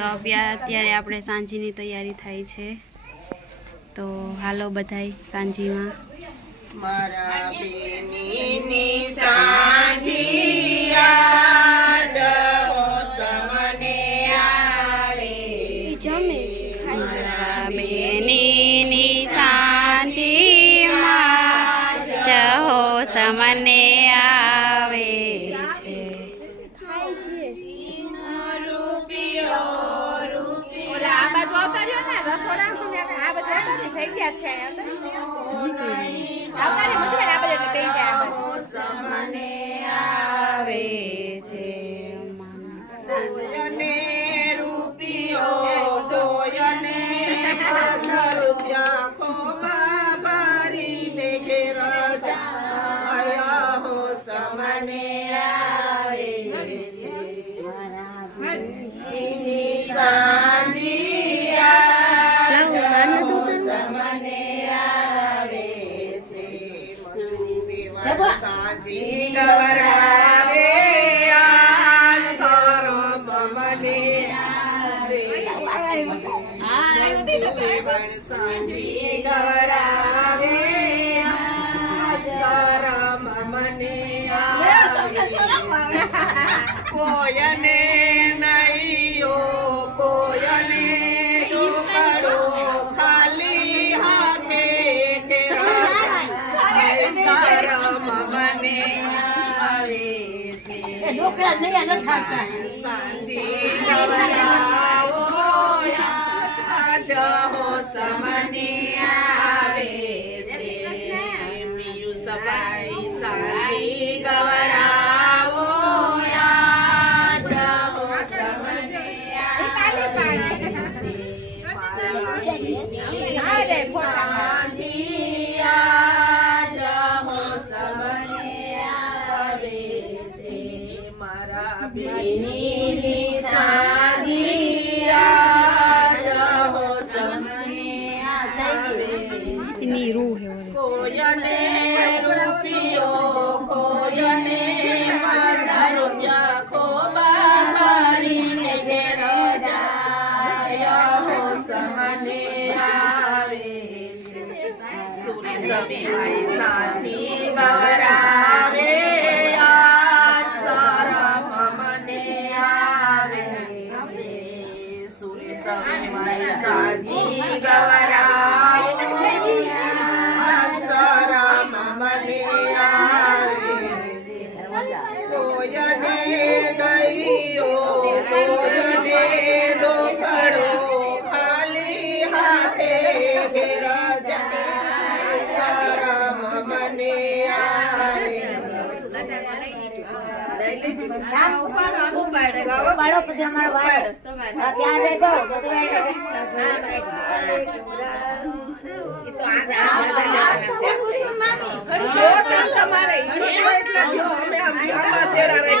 તો અત્યારે આપણે સાંજીની તૈયારી થાય છે. તો હાલો બધાય સાંજીમાં. મારા બેની સાચી નવરાવે આ સરો સમને સાંજી ગવરાવે સરમ મને કોયને સાંજે ગવરાવો આજ હો આવે છે પિયુ સભાઈ સાંજે પાડો પછી અમારો વાળો ત્યાં રહેજો તમારે એટલા જો અમે આમ સેડા રહી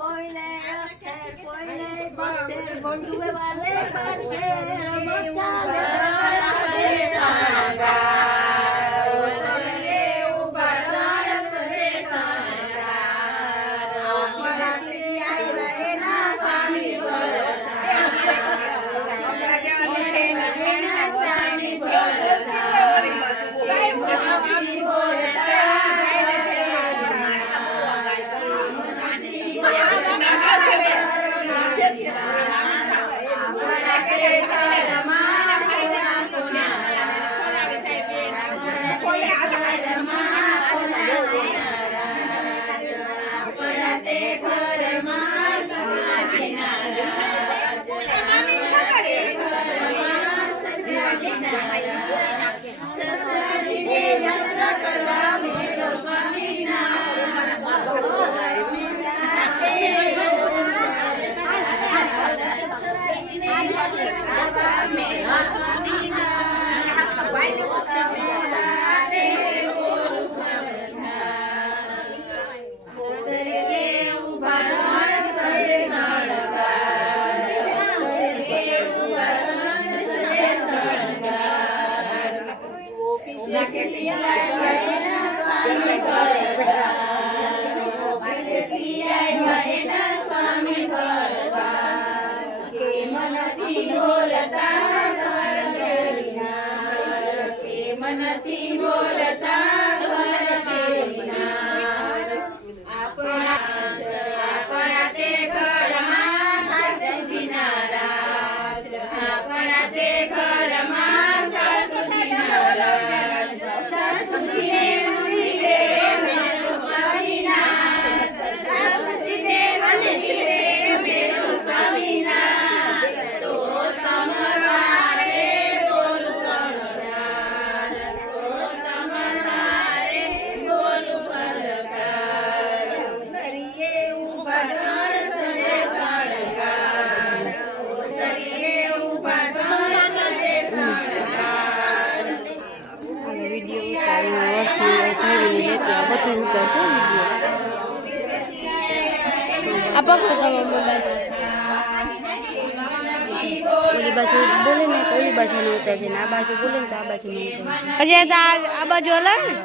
Ponle, ponle, ponle, ponle, ponle, ponle, ponle, I sarangai. નથી બોલતા વીડિયો ઉતારીને વર્ષની થઈ એટલે બધું ઉતારજો વીડિયો. આ પકડો તમે મોબાઈલ ઓલી બાજુ બોલે ને તો ઓલી બાજુ નો ઉતારજે ને, આ બાજુ બોલે ને, તો આ બાજુ નો પછી આ બાજુ હલાવે ને.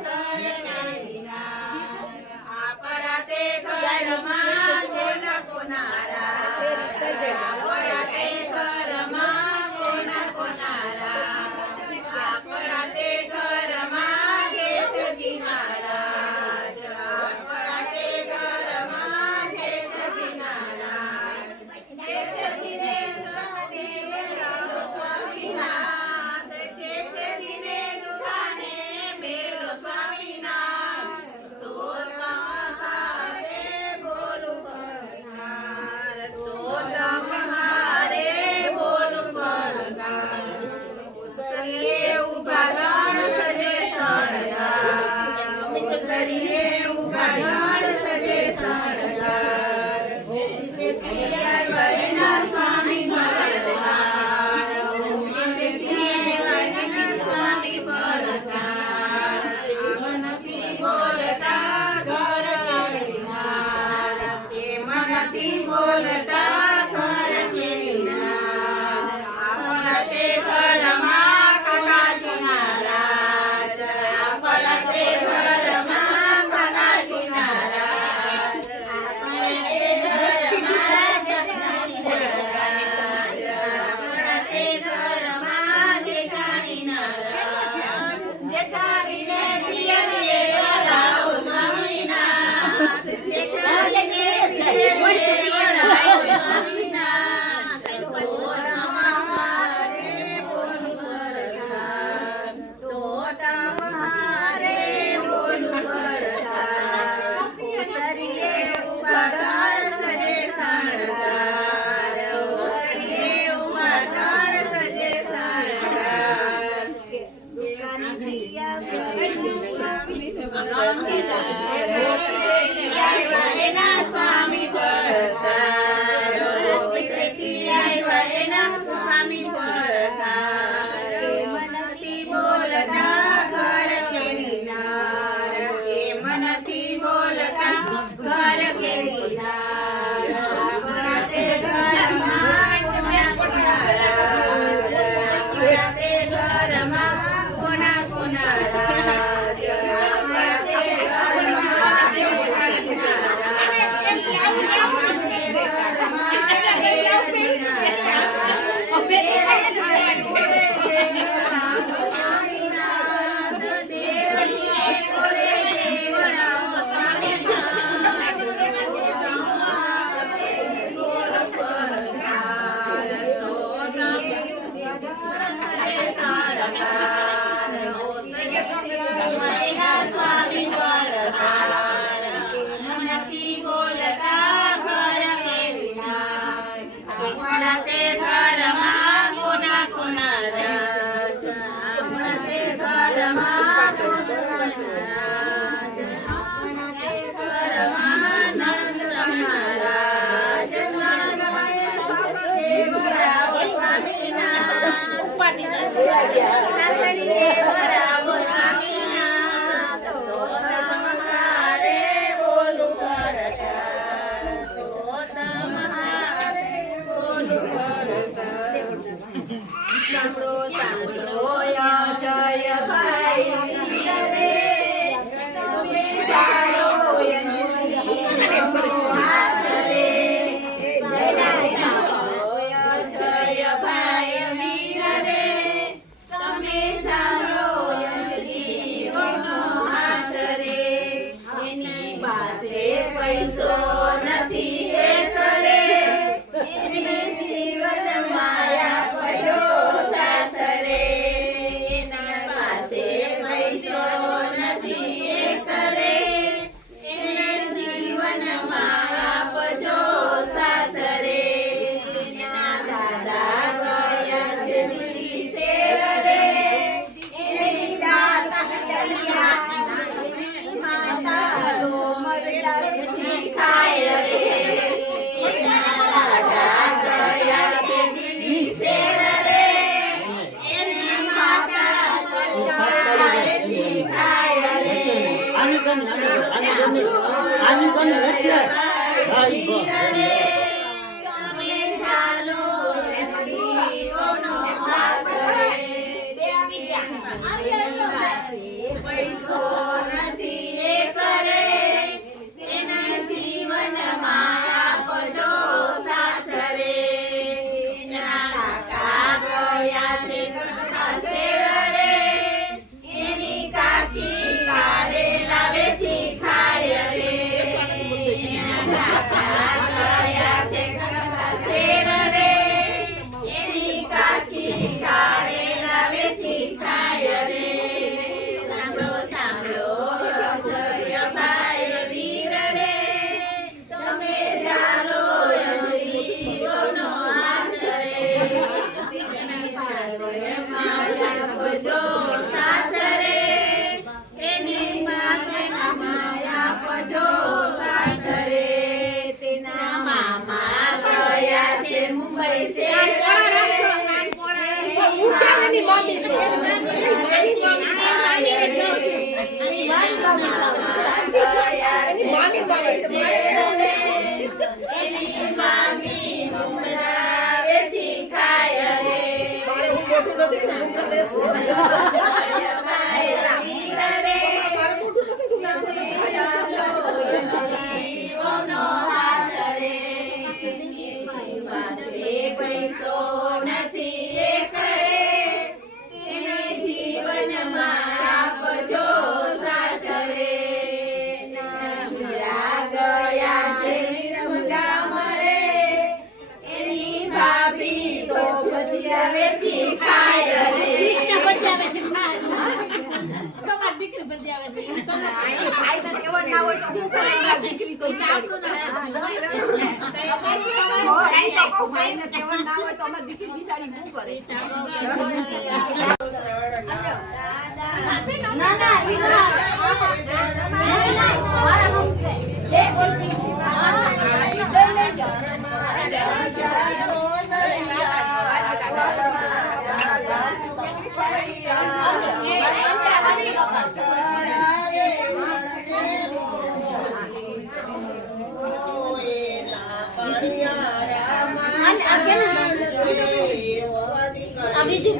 Amen. book. મારે હું મોટું નથી હું તો દીકરી બિસાડી કરે.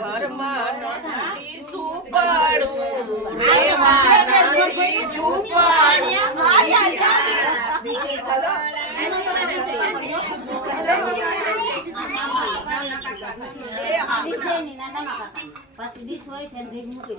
ને. પાછું ડીશ હોય છે ભેગ મૂકી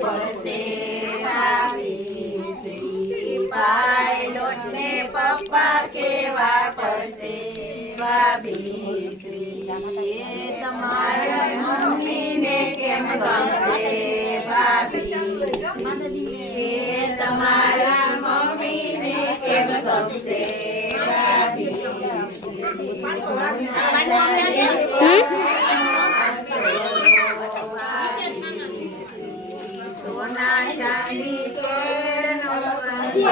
પડશે પાયલોટ ને પપ્પા કેવા પડશે? ભાભી શ્રી, તમારા મમ્મીને કેમ ગમશે? ભાભી તમારા કેમ ગમશે?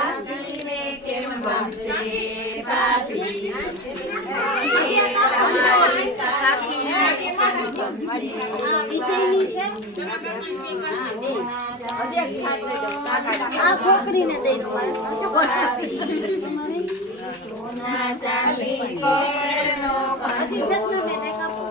હવાના તો તમને ગળથી દે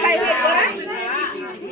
ખાય